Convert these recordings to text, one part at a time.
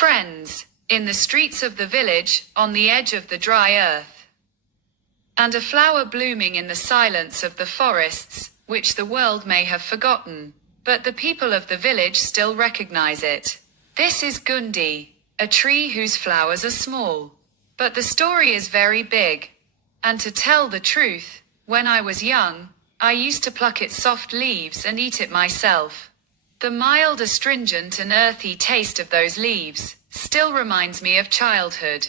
friends, in the streets of the village, on the edge of the dry earth. And a flower blooming in the silence of the forests, which the world may have forgotten, but the people of the village still recognize it. This is Gundi, a tree whose flowers are small. But the story is very big. And to tell the truth, when I was young, I used to pluck its soft leaves and eat it myself. The mild, astringent and earthy taste of those leaves still reminds me of childhood.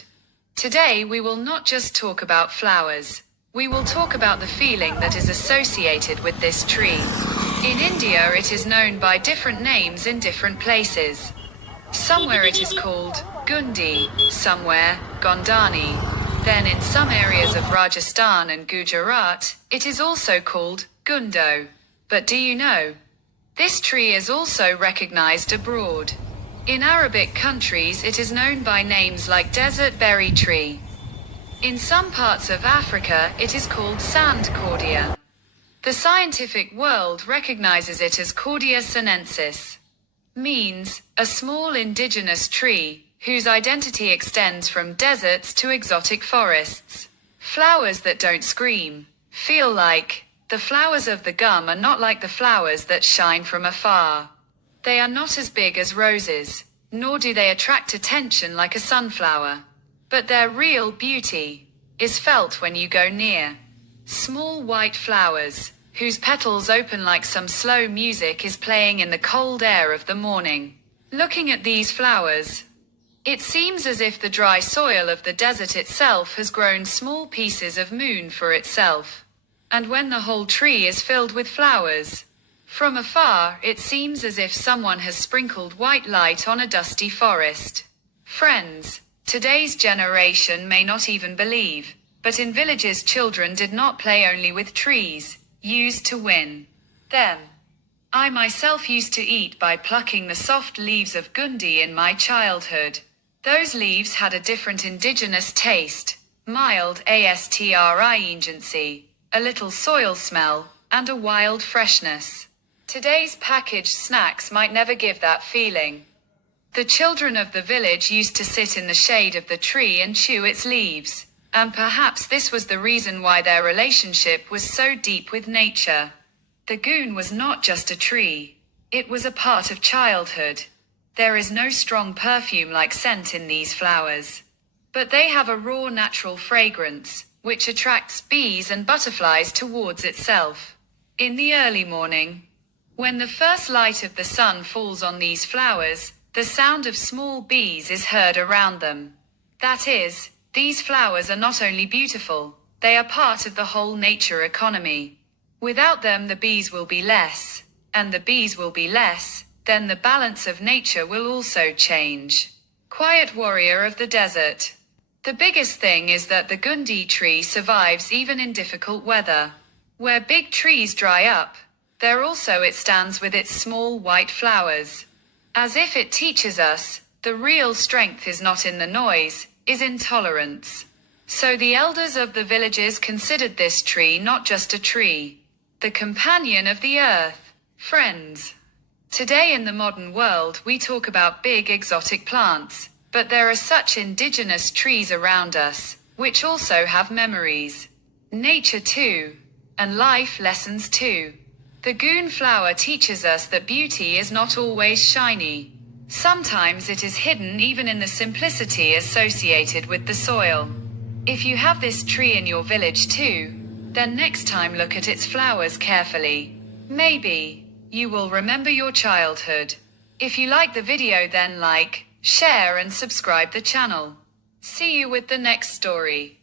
Today we will not just talk about flowers. We will talk about the feeling that is associated with this tree. In India it is known by different names in different places. Somewhere it is called Gundi, somewhere Gondani. Then in some areas of Rajasthan and Gujarat, it is also called Gundo. But do you know? This tree is also recognized abroad. In Arabic countries it is known by names like desert berry tree. In some parts of Africa it is called sand cordia. The scientific world recognizes it as Cordia sinensis. Means, a small indigenous tree, whose identity extends from deserts to exotic forests. Flowers that don't scream, feel like. The flowers of the gum are not like the flowers that shine from afar. They are not as big as roses, nor do they attract attention like a sunflower. But their real beauty is felt when you go near. Small white flowers, whose petals open like some slow music is playing in the cold air of the morning. Looking at these flowers, it seems as if the dry soil of the desert itself has grown small pieces of moon for itself. And when the whole tree is filled with flowers, from afar it seems as if someone has sprinkled white light on a dusty forest. Friends, today's generation may not even believe, but in villages children did not play only with trees, used to win them. I myself used to eat by plucking the soft leaves of Gundi in my childhood. Those leaves had a different indigenous taste, mild astringency, a little soil smell, and a wild freshness. Today's packaged snacks might never give that feeling. The children of the village used to sit in the shade of the tree and chew its leaves, and perhaps this was the reason why their relationship was so deep with nature. The goon was not just a tree, it was a part of childhood. There is no strong perfume-like scent in these flowers, but they have a raw natural fragrance, which attracts bees and butterflies towards itself. In the early morning, when the first light of the sun falls on these flowers, the sound of small bees is heard around them. That is, these flowers are not only beautiful, they are part of the whole nature economy. Without them the bees will be less, and the bees will be less, then the balance of nature will also change. Quiet warrior of the desert. The biggest thing is that the Gundi tree survives even in difficult weather. Where big trees dry up, there also it stands with its small white flowers. As if it teaches us, the real strength is not in the noise, is in tolerance. So the elders of the villages considered this tree not just a tree, the companion of the earth. Friends, today in the modern world we talk about big exotic plants, but there are such indigenous trees around us, which also have memories. Nature too, and life lessons too. The goon flower teaches us that beauty is not always shiny. Sometimes it is hidden even in the simplicity associated with the soil. If you have this tree in your village too, then next time look at its flowers carefully. Maybe you will remember your childhood. If you like the video then like, share and subscribe the channel. See you with the next story.